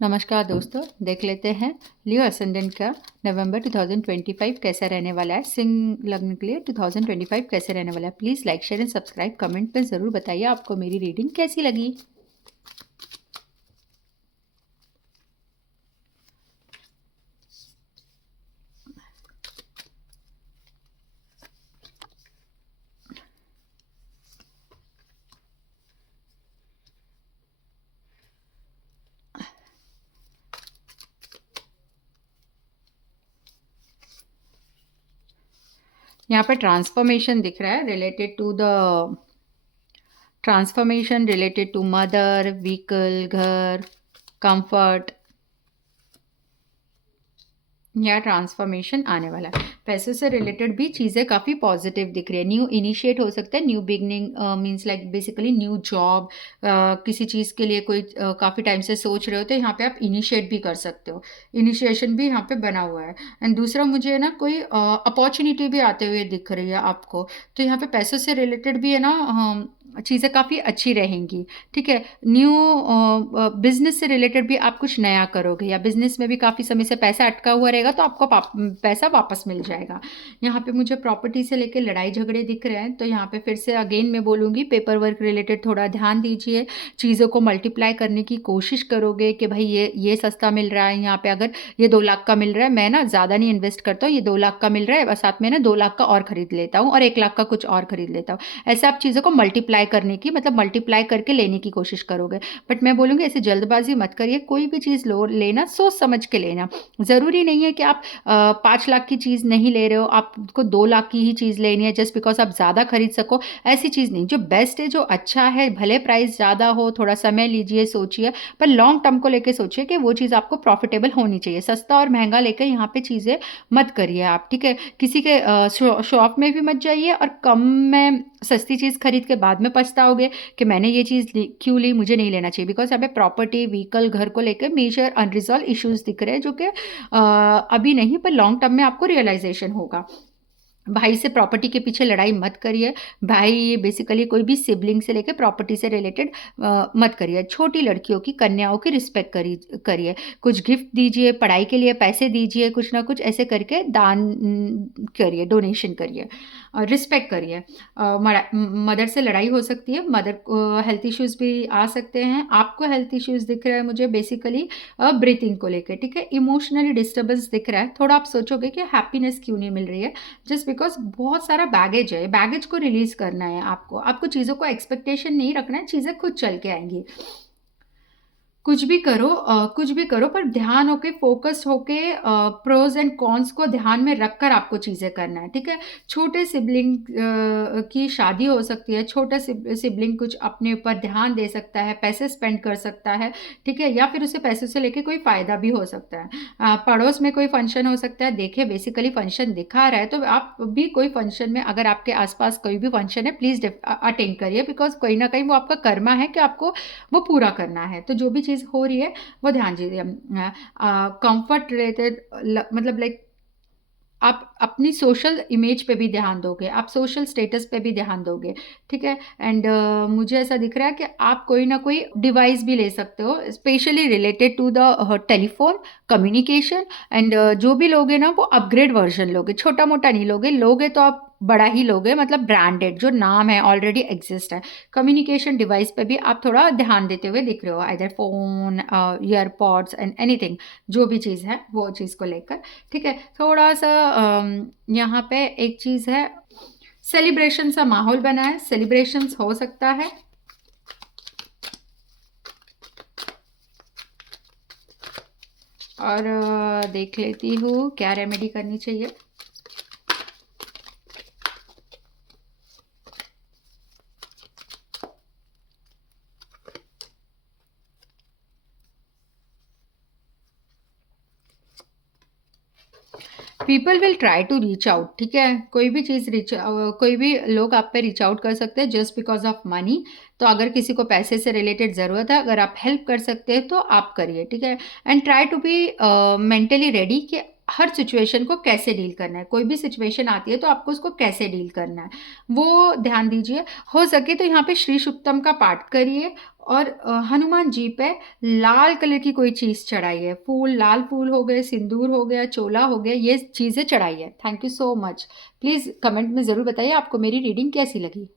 नमस्कार दोस्तों, देख लेते हैं लियो असेंडेंट का नवंबर 2025 कैसा रहने वाला है। सिंह लग्न के लिए 2025 कैसे रहने वाला है। Please like share and subscribe comment में ज़रूर बताइए आपको मेरी रीडिंग कैसी लगी। यहाँ पर ट्रांसफॉर्मेशन दिख रहा है रिलेटेड टू मदर, व्हीकल, घर, कंफर्ट या ट्रांसफॉर्मेशन आने वाला है। पैसों से रिलेटेड भी चीज़ें काफ़ी पॉजिटिव दिख रही है। न्यू इनिशिएट हो सकता है, new beginning means like basically new job. किसी चीज़ के लिए कोई काफ़ी टाइम से सोच रहे हो तो यहाँ पे आप इनिशिएट भी कर सकते हो। इनिशिएशन भी यहाँ पे बना हुआ है। एंड दूसरा मुझे ना कोई अपॉर्चुनिटी भी आते हुए दिख रही है आपको। तो यहाँ पे पैसों से रिलेटेड भी है ना चीज़ें काफ़ी अच्छी रहेंगी। ठीक है, न्यू बिजनेस से रिलेटेड भी आप कुछ नया करोगे, या बिजनेस में भी काफ़ी समय से पैसा अटका हुआ रहेगा तो आपको पैसा वापस मिल जाएगा। यहाँ पे मुझे प्रॉपर्टी से लेके लड़ाई झगड़े दिख रहे हैं, तो यहाँ पे फिर से अगेन मैं बोलूँगी पेपर वर्क रिलेटेड थोड़ा ध्यान दीजिए। चीज़ों को मल्टीप्लाई करने की कोशिश करोगे कि भाई ये सस्ता मिल रहा है, यहाँ पे अगर ये 2 लाख का मिल रहा है, मैं ना ज़्यादा नहीं इन्वेस्ट करता हूँ, ये 2 लाख का मिल रहा है, साथ में ना 2 लाख का और खरीद लेता हूँ और 1 लाख का कुछ और खरीद लेता हूँ। ऐसे आप चीज़ों को मल्टीप्लाई करने की मतलब मल्टीप्लाई करके लेने की कोशिश करोगे। बट मैं बोलूँगी ऐसे जल्दबाजी मत करिए। कोई भी चीज़ लेना सोच समझ के लेना। ज़रूरी नहीं है कि आप 5 लाख की चीज़ नहीं ले रहे हो, आपको 2 लाख की ही चीज़ लेनी है जस्ट बिकॉज आप ज़्यादा खरीद सको। ऐसी चीज़ नहीं, जो बेस्ट है, जो अच्छा है, भले प्राइस ज़्यादा हो, थोड़ा समय लीजिए, सोचिए, पर लॉन्ग टर्म को लेके सोचिए कि वो चीज़ आपको प्रॉफिटेबल होनी चाहिए। सस्ता और महंगा लेकर यहाँ पे चीज़ें मत करिए आप। ठीक है, किसी के शॉप में भी मत जाइए और कम में सस्ती चीज़ खरीद के बाद में पछताओगे कि मैंने ये चीज़ क्यों ली, मुझे नहीं लेना चाहिए। बिकॉज यहाँ पे प्रॉपर्टी, व्हीकल, घर को लेकर मेजर अनरिजॉल्व इश्यूज दिख रहे हैं, जो कि अभी नहीं पर लॉन्ग टर्म में आपको रियलाइजेशन होगा। भाई से प्रॉपर्टी के पीछे लड़ाई मत करिए। भाई बेसिकली कोई भी सिबलिंग से लेकर प्रॉपर्टी से रिलेटेड मत करिए। छोटी लड़कियों की, कन्याओं की रिस्पेक्ट करिए। कुछ गिफ्ट दीजिए, पढ़ाई के लिए पैसे दीजिए, कुछ ना कुछ ऐसे करके दान करिए, डोनेशन करिए, रिस्पेक्ट करिए। मदर से लड़ाई हो सकती है, मदर को हेल्थ इश्यूज़ भी आ सकते हैं। आपको हेल्थ इश्यूज़ दिख रहा है मुझे बेसिकली ब्रीथिंग को लेकर। ठीक है, इमोशनली डिस्टर्बेंस दिख रहा है। थोड़ा आप सोचोगे कि हैप्पीनेस क्यों नहीं मिल रही है, जस्ट बिकॉज बहुत सारा बैगेज है। बैगेज को रिलीज करना है आपको चीज़ों को एक्सपेक्टेशन नहीं रखना है, चीज़ें खुद चल के आएंगी। कुछ भी करो पर ध्यान होके, फोकस होके, प्रोज एंड कॉन्स को ध्यान में रखकर आपको चीज़ें करना है। ठीक है, छोटे सिबलिंग की शादी हो सकती है, छोटा सिबलिंग कुछ अपने ऊपर ध्यान दे सकता है, पैसे स्पेंड कर सकता है। ठीक है, या फिर उसे पैसों से लेके कोई फ़ायदा भी हो सकता है। पड़ोस में कोई फंक्शन हो सकता है। देखिए, बेसिकली फंक्शन दिखा रहा है तो आप भी कोई फंक्शन में, अगर आपके आसपास कोई भी फंक्शन है, प्लीज़ अटेंड करिए। बिकॉज कहीं ना कहीं वो आपका कर्मा है कि आपको वो पूरा करना है। तो जो भी चीज़ हो रही है वो ध्यान दीजिए। कंफर्ट रिलेटेड मतलब लाइक आप अपनी सोशल इमेज पे भी ध्यान दोगे, आप सोशल स्टेटस पे भी ध्यान दोगे। ठीक है, एंड मुझे ऐसा दिख रहा है कि आप कोई ना कोई डिवाइस भी ले सकते हो, specially related to the telephone communication. And जो भी लोगे ना वो अपग्रेड वर्जन लोगे, छोटा मोटा नहीं लोगे तो आप बड़ा ही लोगे, मतलब ब्रांडेड जो नाम है ऑलरेडी एग्जिस्ट है। कम्युनिकेशन डिवाइस पे भी आप थोड़ा ध्यान देते हुए दिख रहे हो, either phone, earpods and anything, जो भी चीज़ है वो चीज़ को लेकर। ठीक है, थोड़ा सा यहाँ पे एक चीज़ है, सेलिब्रेशन सा माहौल बना है, सेलिब्रेशंस हो सकता है। और देख लेती हूँ क्या रेमेडी करनी चाहिए। People will try to reach out. ठीक है, कोई भी लोग आप पे रीच आउट कर सकते हैं जस्ट बिकॉज ऑफ मनी। तो अगर किसी को पैसे से रिलेटेड ज़रूरत है, अगर आप हेल्प कर सकते हैं तो आप करिए। ठीक है, and try to be mentally ready कि हर सिचुएशन को कैसे डील करना है, कोई भी सिचुएशन आती है तो आपको उसको कैसे डील करना है, वो ध्यान दीजिए। हो सके तो यहाँ पे श्री सुक्तम का पाठ करिए और हनुमान जी पे लाल कलर की कोई चीज़ चढ़ाइए, फूल, लाल फूल हो गए, सिंदूर हो गया, चोला हो गया, ये चीज़ें चढ़ाइए। Thank you so much. Please comment में ज़रूर बताइए आपको मेरी रीडिंग कैसी लगी।